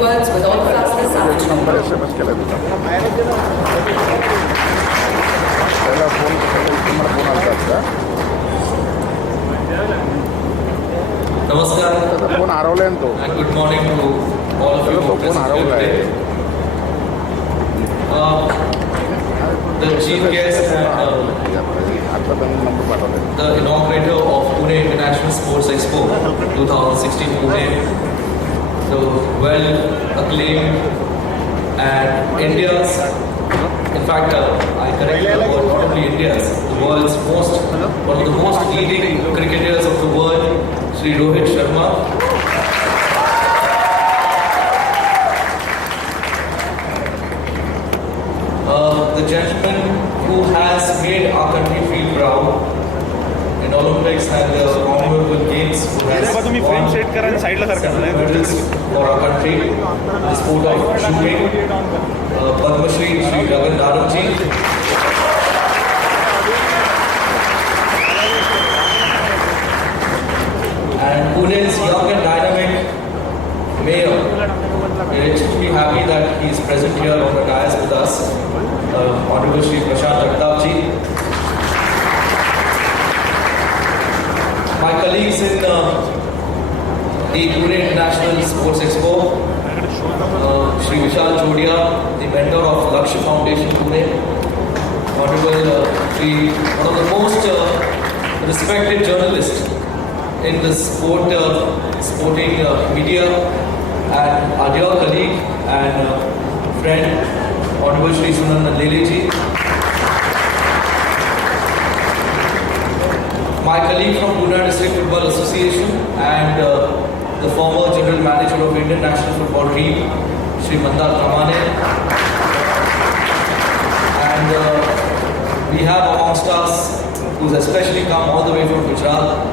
words with all of us this afternoon. Namaskar and good morning to all of you present today. The chief guest and the inaugurator of Pune International Sports Expo 2016 Pune, the well acclaimed and India's, in fact I correct the word, not only India's, the world's one of the most leading cricketers of the world, Shri Rohit Sharma. The gentleman who has made our country feel proud in Olympics and the Commonwealth Games, who has won medals for our country, the sport of shooting, Padma Shri Gagan narang. And Pune's young and dynamic mayor. We're extremely happy that he is present here on the dais with us, Honorable Shri ji. My colleagues in the Pune International Sports Expo, Shri the mentor of Lakshya Foundation Pune, Honorable one of the most respected journalists in the sporting media, and our dear colleague and friend, Honorable Shri ji. My colleague from Pune District Football Association and the former General Manager of Indian National Football Team, Shri Kamane. And we have amongst us who's especially come all the way from Gujarat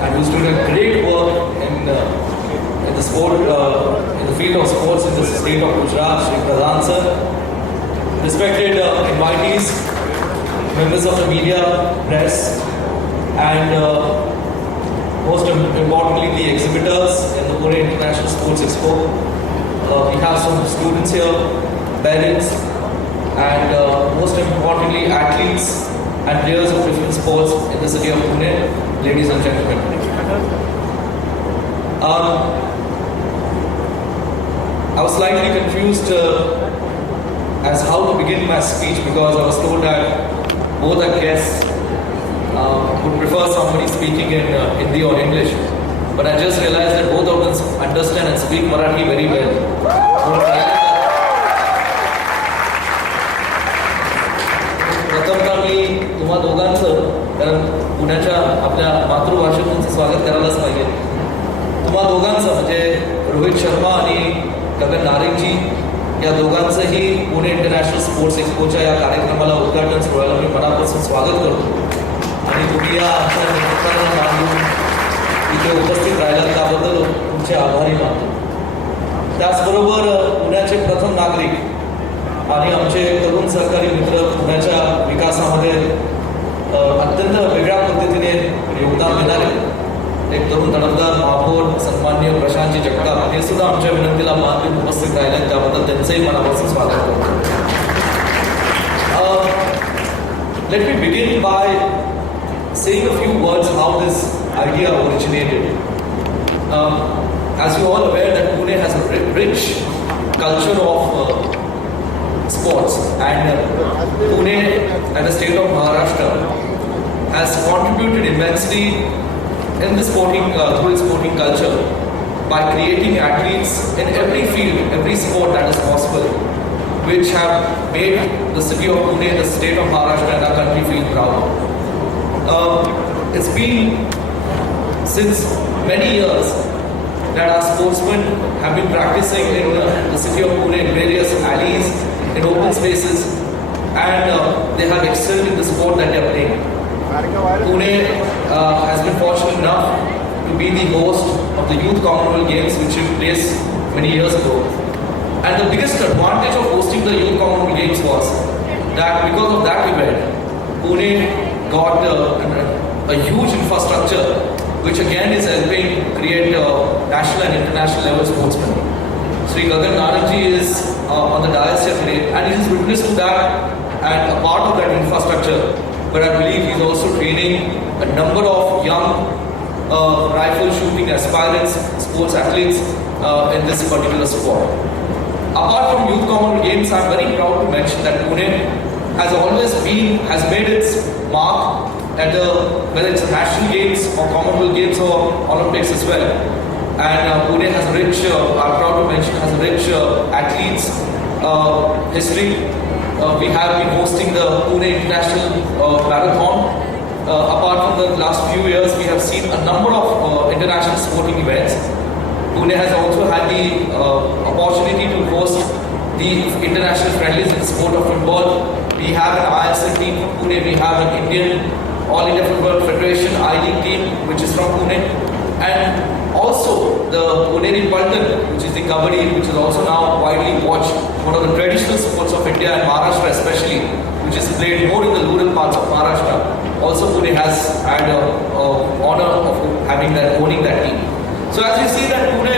and who's doing a great work in the sport, in the field of sports in the state of Gujarat, Shri Pradhan sir, respected invitees, members of the media, press, and most importantly the exhibitors in the Pune International Sports Expo. We have some students here, parents, and most importantly athletes and players of different sports in the city of Pune, ladies and gentlemen. I was slightly confused as how to begin my speech because I was told that both our guests would prefer somebody speaking in Hindi or English. But I just realized that both of them understand and speak Marathi very well. प्रथमतः मी तुम्हा दोघांचं, कारण पुण्याच्या आपल्या मातृभाषेत तुमचं स्वागत करायलाच पाहिजे. तुम्हा दोघांचं म्हणजे रोहित शर्मा आणि गगन नारंगजी या दोघांचंही पुणे इंटरनॅशनल स्पोर्ट्स एक्सपोच्या या कार्यक्रमाला उद्घाटन सोहळ्याला मी मनापासून स्वागत करतो. आणि तुम्ही या आमच्या नेतृत्वाला मानून इथे उपस्थित राहिलात त्याबद्दल तुमचे आभारी मानतो. त्याचबरोबर पुण्याचे प्रथम नागरिक आणि आमचे तरुण सहकारी मित्र पुण्याच्या विकासामध्ये अत्यंत वेगळ्या पद्धतीने योगदान देणारे एक तरुण तडफदार महापौर सन्माननीय प्रशांतजी जगताप हे सुद्धा आमच्या विनंतीला मान देऊन उपस्थित राहिले, त्याबद्दल त्यांचंही मनापासून स्वागत करतो. Let me begin by saying a few words how this idea originated. As you all aware that Pune has a rich culture of sports, and Pune and the state of Maharastra has contributed immensely in the sporting culture by creating athletes in every field, every sport that is possible, which have made the city of Pune, the state of Maharashtra and our country feel proud. It's been since many years that our sportsmen have been practicing in the city of Pune in various alleys, in open spaces, and they have excelled in the sport that they are playing. Pune has been fortunate enough to be the host of the Youth Commonwealth Games, which took place many years ago. And the biggest advantage of hosting the Youth Commonwealth Games was that because of that event, Pune got a huge infrastructure, which again is helping create national and international level sportsmen. Sri Gagan Narangji is on the dais here today, and he is witness to that and a part of that infrastructure. But I believe he's also training a number of young rifle shooting aspirants, sports athletes in this particular sport. Apart from Youth Commonwealth Games, I'm very proud to mention that Pune has made its mark at whether it's National Games or Commonwealth Games or Olympics as well. And Pune has a rich, I'm proud to mention, has a rich athletes history. We have been hosting the Pune International Marathon. Apart from the last few years, we have seen a number of international sporting events. Pune has also had the opportunity to host the international friendlies in the sport of football. We have an ISL team from Pune. We have an Indian All India Football Federation I-League team, which is from Pune. And also the Puneri Paltan, which is the kabaddi, which is also now widely watched, one of the traditional sports of India and Maharashtra especially, which is played more in the rural parts of Maharashtra. Also Pune has had the honor of owning that team. So as you see that Pune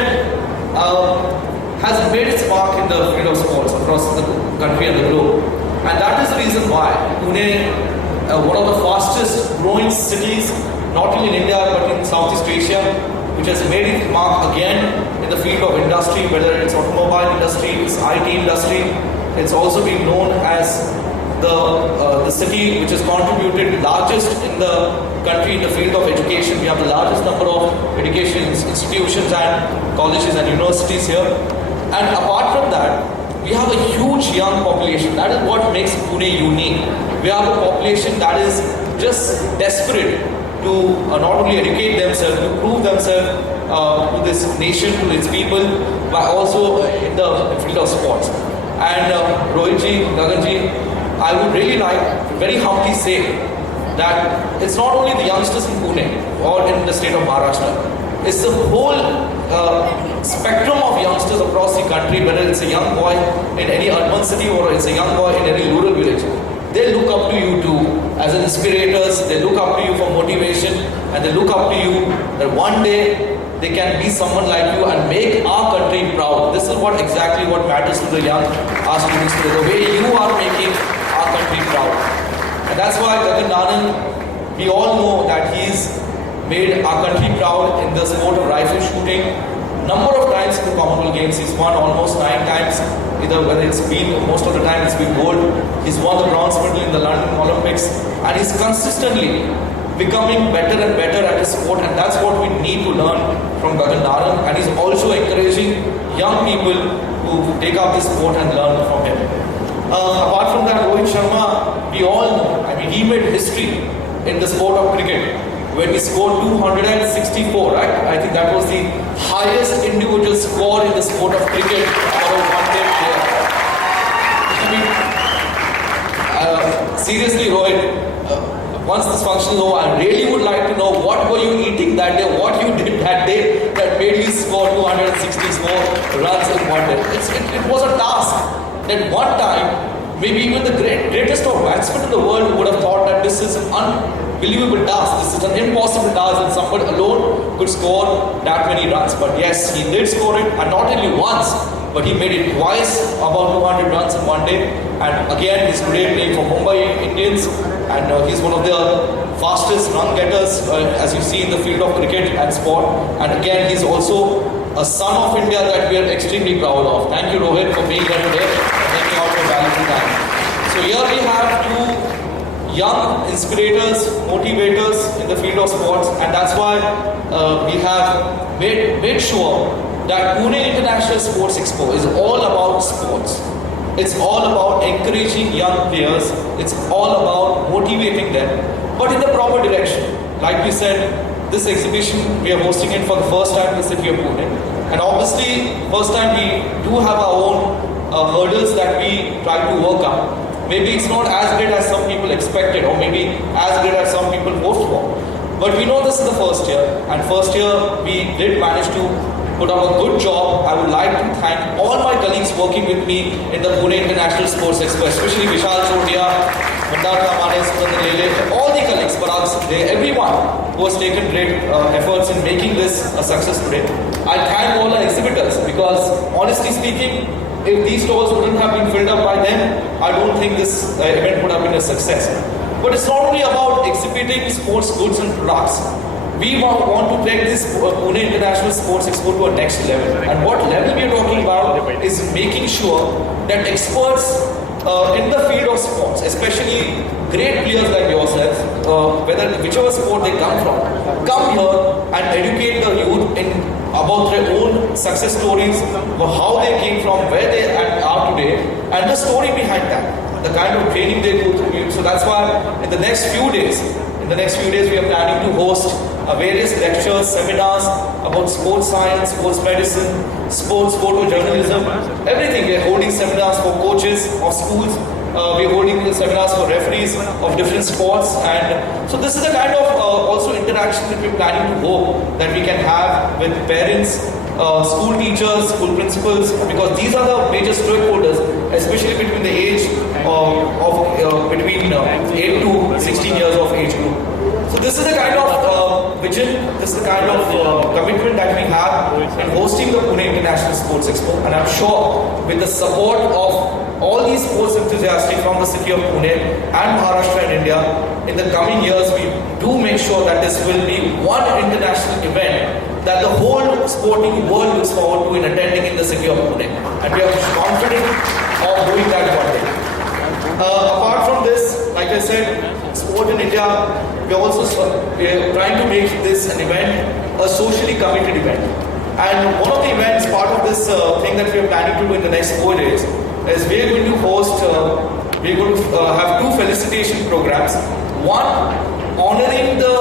has made its mark in the field of sports across the country and the globe. And that is the reason why Pune, one of the fastest growing cities, not only in India but in Southeast Asia, which has made its mark again in the field of industry, whether it's automobile industry, it's IT industry. It's also been known as the city which has contributed largest in the country in the field of education. We have the largest number of education institutions and colleges and universities here. And apart from that, we have a huge young population. That is what makes Pune unique. We have a population that is just desperate to not only educate themselves, to prove themselves to this nation, to its people, but also in the field of sports. And Rohitji, Gaganji, I would really like to very humbly say that it's not only the youngsters in Pune or in the state of Maharashtra. It's the whole spectrum of youngsters across the country, whether it's a young boy in any urban city or it's a young boy in any rural village. They look up to you too as inspirators, they look up to you for motivation, and they look up to you that one day they can be someone like you and make our country proud. This is exactly what matters to the young, our students today, the way you are making our country proud. And that's why Gagan Narang, we all know that he's made our country proud in the sport of rifle shooting. Number of times in the Commonwealth Games, he's won almost 9 times. Whether it's been, most of the time it's been gold. He's won the bronze medal in the London Olympics, and he's consistently becoming better and better at his sport, and that's what we need to learn from Gagan Narang. And he's also encouraging young people to take up this sport and learn from him. Apart from that, Rohit Sharma, we all know, he made history in the sport of cricket when he scored 264, right? I think that was the highest individual score in the sport of cricket for a one-day player. Seriously, Rohit, once this function is over, I really would like to know what were you eating that day, what you did that day that made you score 264 runs in one day. It was a task that one time, maybe even the greatest of batsmen in the world would have thought that this is an unbelievable task, this is an impossible task that someone alone could score that many runs. But yes, he did score it, and not only once, but he made it twice, about 200 runs in one day. And again, he's today playing for Mumbai Indians, and he's one of the fastest run getters, as you see in the field of cricket and sport. And again, he's also a son of India that we are extremely proud of. Thank you, Rohit, for being here today and taking out your valuable time. So here we have two young inspirators, motivators in the field of sports, and that's why we have made sure that Pune International Sports Expo is all about sports. It's all about encouraging young players. It's all about motivating them, but in the proper direction. Like we said, this exhibition, we are hosting it for the first time in the city of Pune. And obviously, first time we do have our own hurdles that we try to work on. Maybe it's not as great as some people expected, or maybe as great as some people hoped for. But we know this is the first year, and first year we did manage to put up a good job. I would like to thank all my colleagues working with me in the Pune International Sports Expo, especially Vishal Chotia, all the colleagues, Parag, everyone who has taken great efforts in making this a success today. I thank all our exhibitors because, honestly speaking, if these stalls wouldn't have been filled up by them, I don't think this event would have been a success. But it's not only about exhibiting sports goods and products. We want to take this Pune International Sports Expo to a next level. And what level we are talking about is making sure that experts in the field of sports, especially great players like yourselves, whichever sport they come from, come here and educate the youth about their own success stories, how they came from, where they are today, and the story behind that, the kind of training they go through. So that's why in the next few days we are planning to host various lectures, seminars about sports science, sports medicine, sports photojournalism, everything. We are holding seminars for coaches of schools. We are holding seminars for referees of different sports, and so this is the kind of also interaction that we're planning to hope that we can have with parents, school teachers, school principals, because these are the major stakeholders, especially between the age of between 8 to 16 years of age group. So this is the kind of vision, this is the kind of commitment that we have in hosting the Pune International Sports Expo, and I'm sure with the support of all these sports enthusiasts from the city of Pune and Maharashtra and India, in the coming years we do make sure that this will be one international event that the whole sporting world looks forward to in attending in the city of Pune, and we are confident of doing that one day. Apart from this, like I said, sport in India, we are also trying to make this an event, a socially committed event. And one of the events, part of this thing that we are planning to do in the next 4 days, is we are going to host, we are going to have 2 felicitation programs. One, honoring the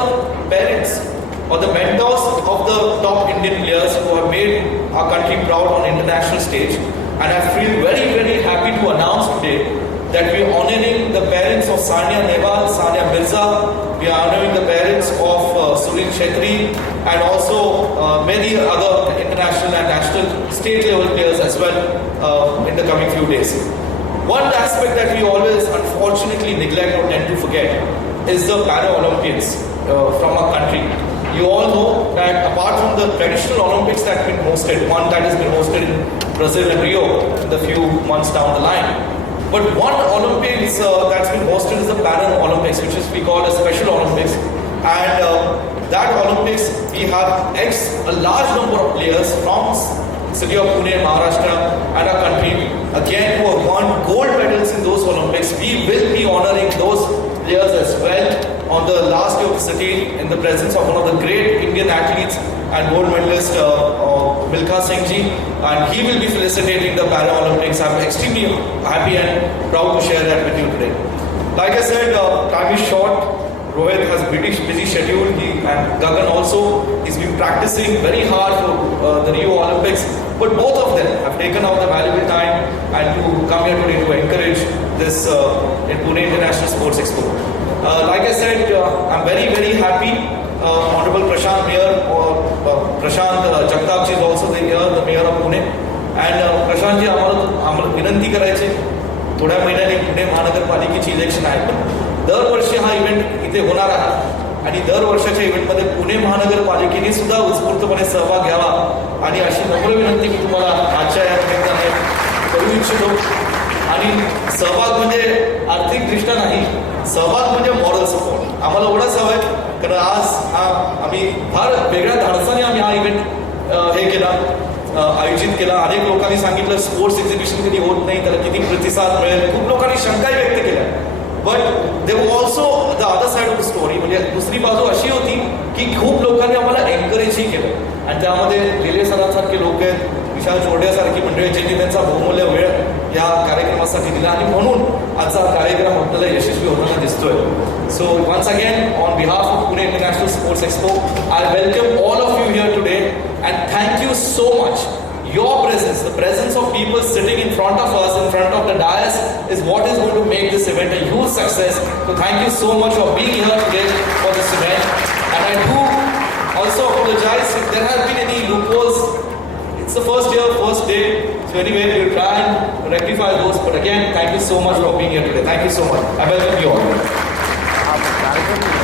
parents or the mentors of the top Indian players who have made our country proud on international stage. And I feel very, very happy to announce today that we are honoring the parents of Sania Nehwal, Sania Mirza. We are honoring the parents of Sunil Shetty, and also many other international and national state level players as well in the coming few days. One aspect that we always unfortunately neglect or tend to forget is the Para-Olympians from our country. You all know that apart from the traditional Olympics that have been hosted, one that has been hosted in Brazil and Rio in the few months down the line, but one Olympics that's been hosted is the Para-Olympics, which is we call a Special Olympics. And that Olympics, we have a large number of players from city of Pune, Maharashtra, and our country, again, who have won gold medals in those Olympics. We will be honoring those players as well on the last day of the city in the presence of one of the great Indian athletes and gold medalist Milkha Singh ji, and he will be felicitating the Para-Olympics. I'm extremely happy and proud to share that with you today. Like I said, time is short. Rohit has a busy schedule, and Gagan also. He's been practicing very hard for the Rio Olympics, but both of them have taken out the valuable time and to come here today to encourage this in Pune International Sports Expo. Like I said, I'm very, very happy. Honorable Prashant Mayor or Prashant Jagtap ji is also here, the Mayor of Pune. And Prashant ji, आम्हाला विनंती करायची, थोड्या महिन्याने पुणे महानगरपालिकेची election आहे, पण दरवर्षी हा इव्हेंट इथे होणार आहे आणि दरवर्षाच्या इव्हेंटमध्ये पुणे महानगरपालिकेने सुद्धा उत्स्फूर्तपणे सहभाग घ्यावा आणि अशी नम्र विनंती मी तुम्हाला आजच्या या निमित्ताने करू इच्छितो. आणि सहभाग म्हणजे आर्थिकदृष्ट्या नाही, सहभाग म्हणजे मॉरल सपोर्ट. आम्हाला एवढाच हवं आहे, कारण आज आम्ही फार वेगळ्या धाडसाने आम्ही हा इव्हेंट हे केला, आयोजित केला. अनेक लोकांनी सांगितलं स्पोर्ट्स एक्झिबिशन कधी होत नाही, त्याला किती प्रतिसाद मिळेल. खूप लोकांनी शंकाही व्यक्त केल्या. But they were also the other side of the story, म्हणजे दुसरी बाजू अशी होती की खूप लोकांनी आम्हाला एनकरेजही केलं, आणि त्यामध्ये रिले सरांसारखे लोक आहेत, विशाल चोरड्यासारखी मंडळी ज्यांनी त्यांचा बहुमूल्य वेळ या कार्यक्रमासाठी दिला, आणि म्हणून आजचा कार्यक्रम आपल्याला यशस्वी होताना दिसतोय. So once again on behalf of Pune international sports expo, I welcome all of you here today and thank you so much. Your presence, the presence of people sitting in front of us, in front of the dais, is what is going to make this event a huge success. So thank you so much for being here today for this event. And I do also apologize if there have been any loopholes. It's the first year, first day. So anyway, we'll try and rectify those. But again, thank you so much for being here today. Thank you so much. I welcome you all.